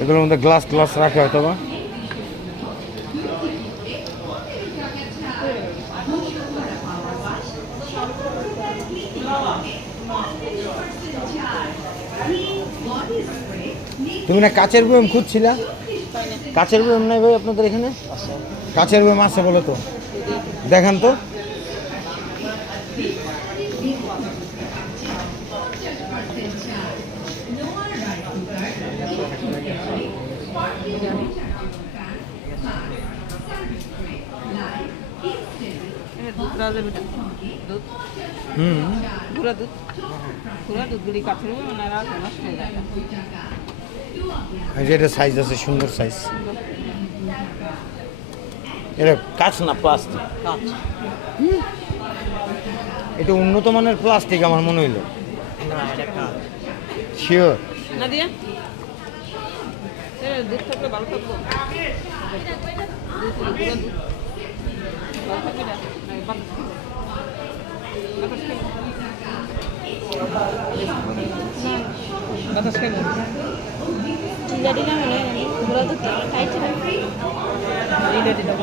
এগুলোর মধ্যে glass glass রাখা হয়তো বা তুমি না কাচের বয়ম খুঁজছিলা? কাচের বয়ম নাই ভাই আপনাদের এখানে? কাচের বয়ম আছে বলো তো। দেখান তো। দুধ রাজা বেটা দুধ হুম পুরা দুধ পুরা দুধগুলি কাছের নষ্ট হয়ে যায় যে এটা সাইজ আছে সুন্দর সাইজ এটা কাচ না প্লাস্টিক এটা উন্নত মানের প্লাস্টিক আমার মনে হইল। শিওর না দিয়া এ, দুধ থাকলে ভালো থাকব। দুধ দুধ বাতাস খাব চিল্লা দিলাম মনে হয় খাইছিলাম এটা দিলাম